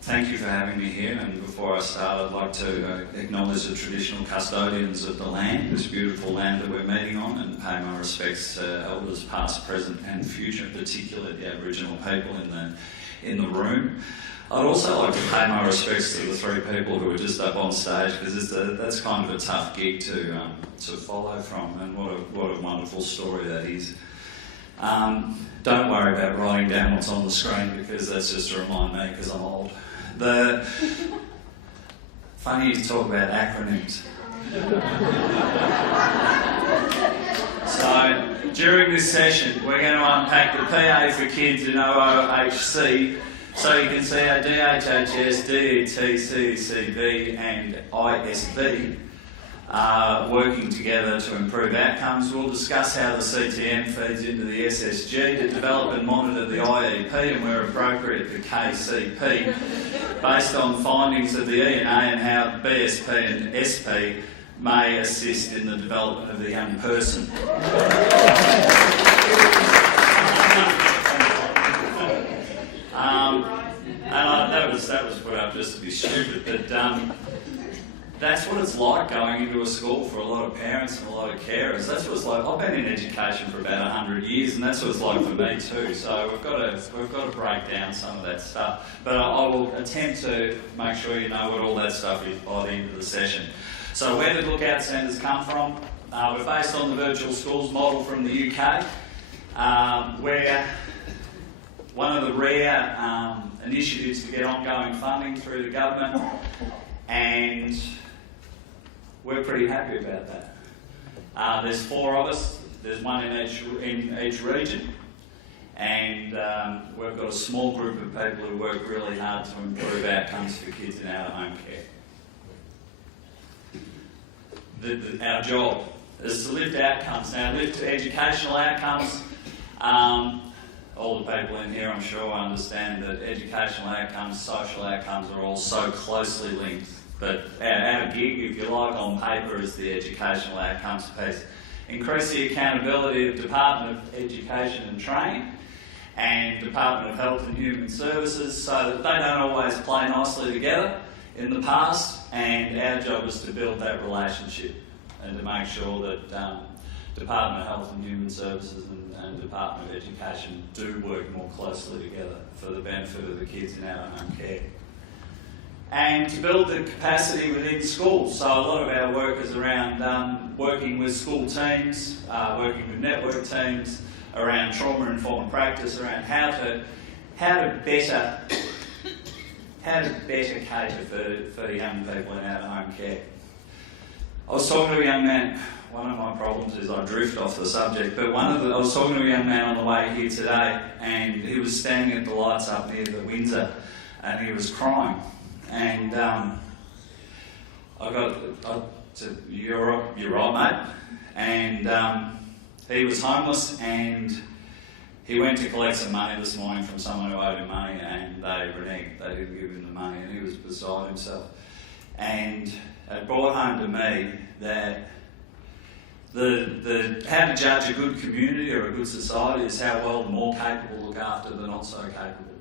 Thank you for having me here, and before I start I'd like to acknowledge the traditional custodians of the land, this beautiful land that we're meeting on, and pay my respects to elders past, present and future, particularly the Aboriginal people in the room. I'd also like to pay my respects to the three people who are just up on stage, because that's kind of a tough gig to follow from, and what a wonderful story that is. Don't worry about writing down what's on the screen, because that's just to remind me, because I'm old. Funny to talk about acronyms. So, during this session, we're going to unpack the PA for kids in OOHC, so you can see how DHHS, DET, CECV and ISV are working together to improve outcomes. We'll discuss how the CTM feeds into the SSG to develop and monitor the IEP, and where appropriate the KCP, based on findings of the ENA, and how BSP and SP may assist in the development of the young person. That was put up just to be stupid, but that's what it's like going into a school for a lot of parents and a lot of carers. That's what it's like. I've been in education for about 100 years, and that's what it's like for me too. So we've got to break down some of that stuff. But I will attempt to make sure you know what all that stuff is by the end of the session. So where did Lookout Centres come from? We're based on the virtual schools model from the UK, where one of the rare initiatives to get ongoing funding through the government, and we're pretty happy about that. There's 4 of us. There's one in each region, and we've got a small group of people who work really hard to improve outcomes for kids in out-of-home care. Our job is to lift outcomes. Now, lift educational outcomes. All the people in here, I'm sure, understand that educational outcomes, social outcomes are all so closely linked. But our gig, if you like, on paper is the educational outcomes piece. Increase the accountability of Department of Education and Training and Department of Health and Human Services, so that they don't always play nicely together in the past, and our job is to build that relationship and to make sure that Department of Health and Human Services and Department of Education do work more closely together for the benefit of the kids in out-of-home care. And to build the capacity within schools. So a lot of our work is around working with school teams, working with network teams, around trauma-informed practice, around how to better cater for young people in out-of-home care. I was talking to a young man. One of my problems is I drift off the subject, but I was talking to a young man on the way here today, and he was standing at the lights up near the Windsor, and he was crying. And I said, you're right, mate. And he was homeless, and he went to collect some money this morning from someone who owed him money, and they reneged. They didn't give him the money, and he was beside himself. And it brought home to me that how to judge a good community or a good society is how well the more capable look after the not so capable.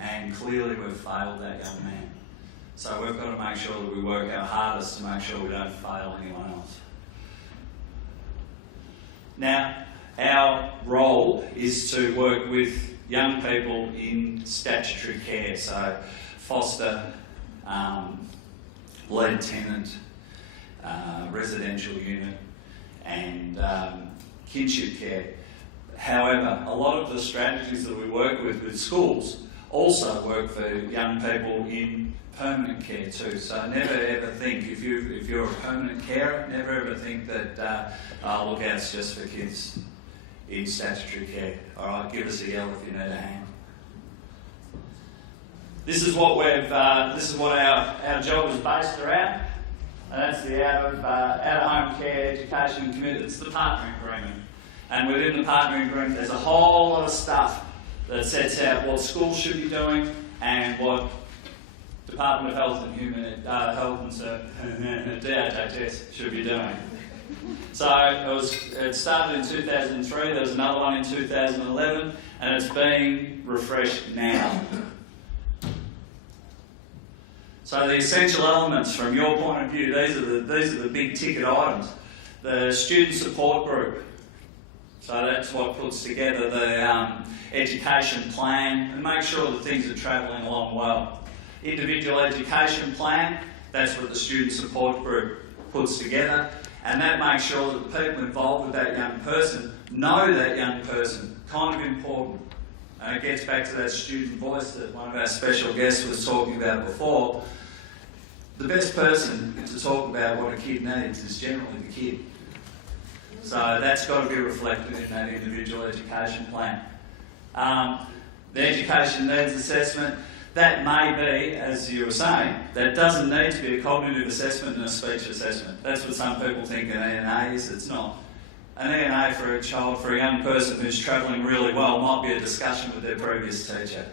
And clearly we've failed that young man. So we've got to make sure that we work our hardest to make sure we don't fail anyone else. Now, our role is to work with young people in statutory care, so foster, lead tenant, residential unit, and kinship care. However, a lot of the strategies that we work with schools also work for young people in permanent care too. So never ever think, if you're a permanent carer, never ever think that Lookout's just for kids in statutory care. All right, give us a yell if you need a hand. This is what our job is based around. And that's the out-of-home care education committee. It's the partnering agreement. And within the partnering agreement, there's a whole lot of stuff that sets out what schools should be doing and what Department of Health and Human Health and DHHS should be doing. So it started in 2003. There was another one in 2011, and it's being refreshed now. So the essential elements from your point of view, these are the big ticket items. The student support group. So that's what puts together the education plan and make sure that things are travelling along well. Individual education plan, that's what the student support group puts together, and that makes sure that the people involved with that young person know that young person. Kind of important. And it gets back to that student voice that one of our special guests was talking about before. The best person to talk about what a kid needs is generally the kid. So that's got to be reflected in that individual education plan. The education needs assessment, that may be, as you were saying, that doesn't need to be a cognitive assessment and a speech assessment. That's what some people think an ENA is. It's not. An ENA for a child, for a young person who's travelling really well, might be a discussion with their previous teacher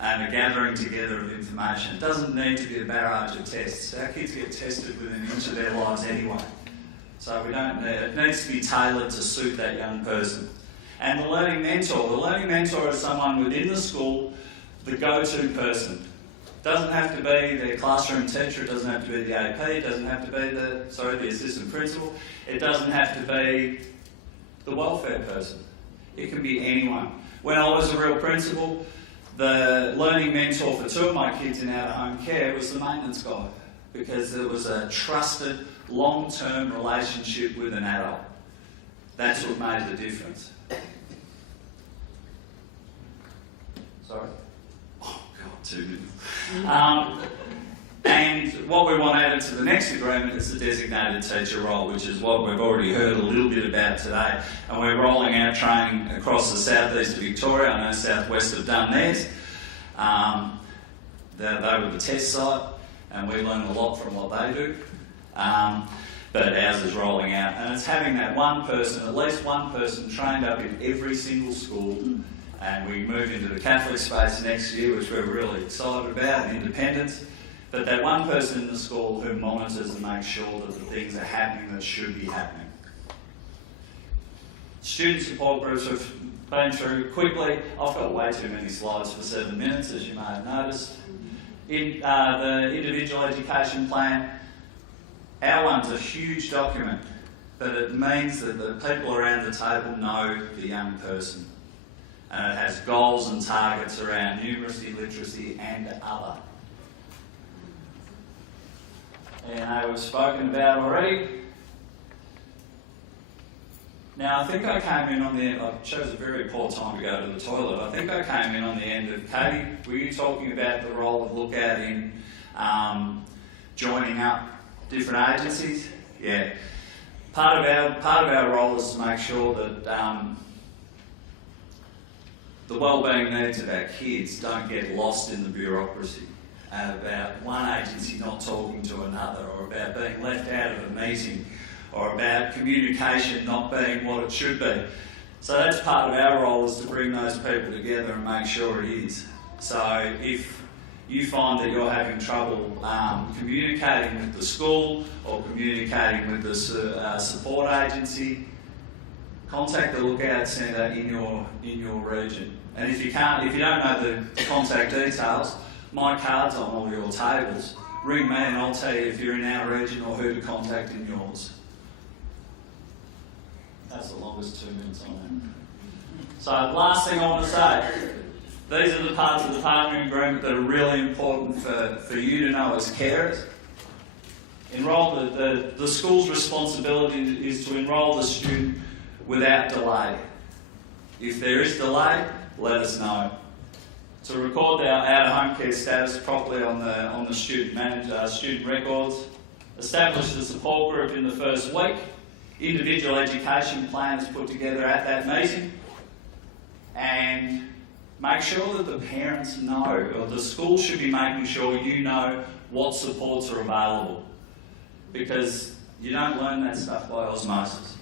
and a gathering together of information. It doesn't need to be a barrage of tests. Our kids get tested within an inch of their lives anyway. So we don't need it. It needs to be tailored to suit that young person. And the learning mentor. The learning mentor is someone within the school, the go-to person. Doesn't have to be their classroom teacher, it doesn't have to be the AP, it doesn't have to be the assistant principal, it doesn't have to be the welfare person. It can be anyone. When I was a real principal, the learning mentor for two of my kids in out-of-home care was the maintenance guy, because it was a trusted, long-term relationship with an adult. That's what made the difference. Sorry? Oh, God, too good. And what we want added to the next agreement is the designated teacher role, which is what we've already heard a little bit about today. And we're rolling out training across the southeast of Victoria. I know southwest have done theirs. They were the test site, and we learn a lot from what they do. But ours is rolling out, and it's having that one person, at least one person, trained up in every single school. And we move into the Catholic space next year, which we're really excited about, and independence. But that one person in the school who monitors and makes sure that the things are happening that should be happening. Student support groups have been through quickly. I've got way too many slides for 7 minutes, as you may have noticed. In the individual education plan, our one's a huge document, but it means that the people around the table know the young person. And it has goals and targets around numeracy, literacy and other. And we've spoken about already. Now I think I came in on the end, I chose a very poor time to go to the toilet. I think I came in on the end of, Katie, were you talking about the role of Lookout in joining up different agencies? Yeah. Part of our role is to make sure that the wellbeing needs of our kids don't get lost in the bureaucracy, about one agency not talking to another, or about being left out of a meeting, or about communication not being what it should be. So that's part of our role, is to bring those people together and make sure it is. So if you find that you're having trouble communicating with the school or communicating with the support agency, contact the Lookout Centre in your region. And if you don't know the contact details, my card's on all your tables. Ring me and I'll tell you if you're in our region or who to contact in yours. That's the longest 2 minutes on that. So last thing I want to say, these are the parts of the partnering agreement that are really important for you to know as carers. The school's responsibility is to enrol the student without delay. If there is delay, let us know. To record our out-of-home care status properly on the student records, establish the support group in the first week, individual education plan is put together at that meeting, and make sure that the parents know, or the school should be making sure you know what supports are available, because you don't learn that stuff by osmosis.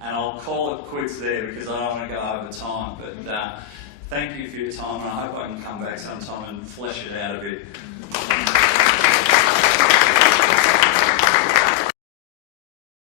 And I'll call it quits there because I don't want to go over time. But thank you for your time, and I hope I can come back sometime and flesh it out a bit.